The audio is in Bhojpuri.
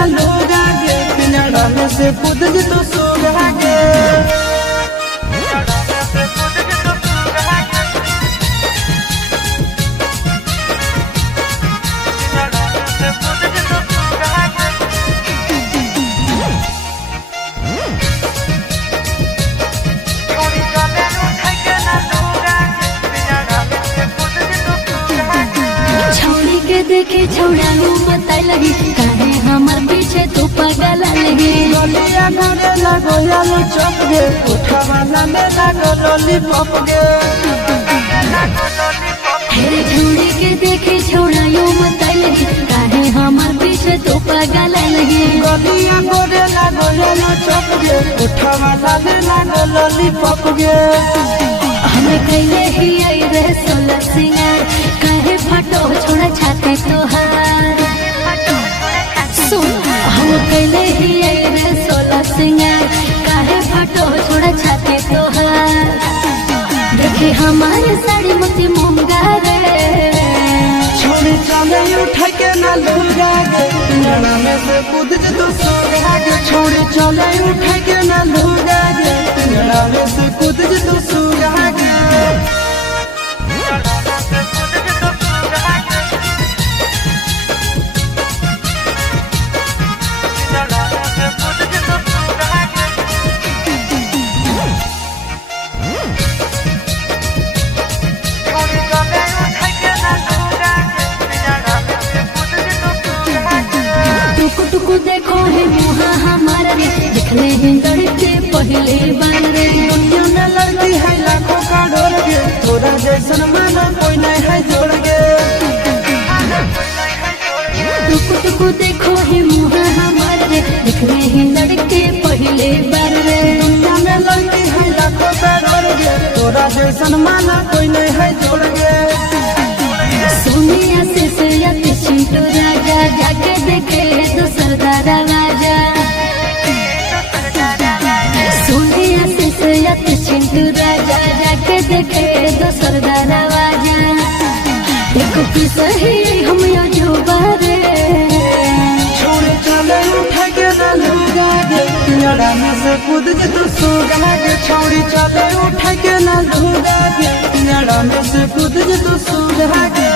ना लोग आगे, पिंजड़ा में से कूद जी तो सूग आगे। देखे छौड़ा बताई लगी काहे हमार पीछे तू पागल लगी। गलिया घरे लगो यालो चप गे, उठावाला में लगो लॉलीपॉप गे। हेरे झूड़ी के देखे छौड़ा बताई लगी काहे हमार पीछे तू पागल लगी। गलिया घरे लगो यालो चप गे, उठावाला में लगो लॉलीपॉप गे। हमें कैले ही आई रे सोलह सिंगार, काहे फटो छोड़ा छाती तोहार। सुन हम कैले ही आई रे सोलह सिंगार, काहे फटो छोड़ा छाती तोहार। देखे हमारे साड़ी मोती मूंगा रे, छोड़ी चले उठा के ना लूगा गे, पिंजड़ा में से कूद जी तो सूग आगे। छोड़ी चले उठा के ना लूगा गे, पिंजड़ा में से कूद जी तो सूग आगे। टुकु देखो है मुहा हमारा रे, दिखले हैं लड़के पहले बार रे। दुनिया में लड़की है लाखों करोड़ गे, तोरा जैसन माना कोई नहीं है जोड़ गे। टुकु देखो है मुहा हमारा रे, दिखले हैं लड़के पहले बार रे। दुनिया में लड़की है लाखों करोड़ गे, तोरा जैसन माना कोई नहीं है जोड़ गे। सोनिया से चिंटू राजा जाके देखे दूसर दरवाजा। सोनिया से चिंटू राजा जाके देखे दूसर दरवाजा। देखो कि सही हम जो बारे, छोड़े चले उठा के ना लूगा गे, पिंजड़ा में से कूद जी तो सूग आगे। छोड़ी चले उठा के ना लूगा गे, पिंजड़ा में से कूद जी तो सूग आगे।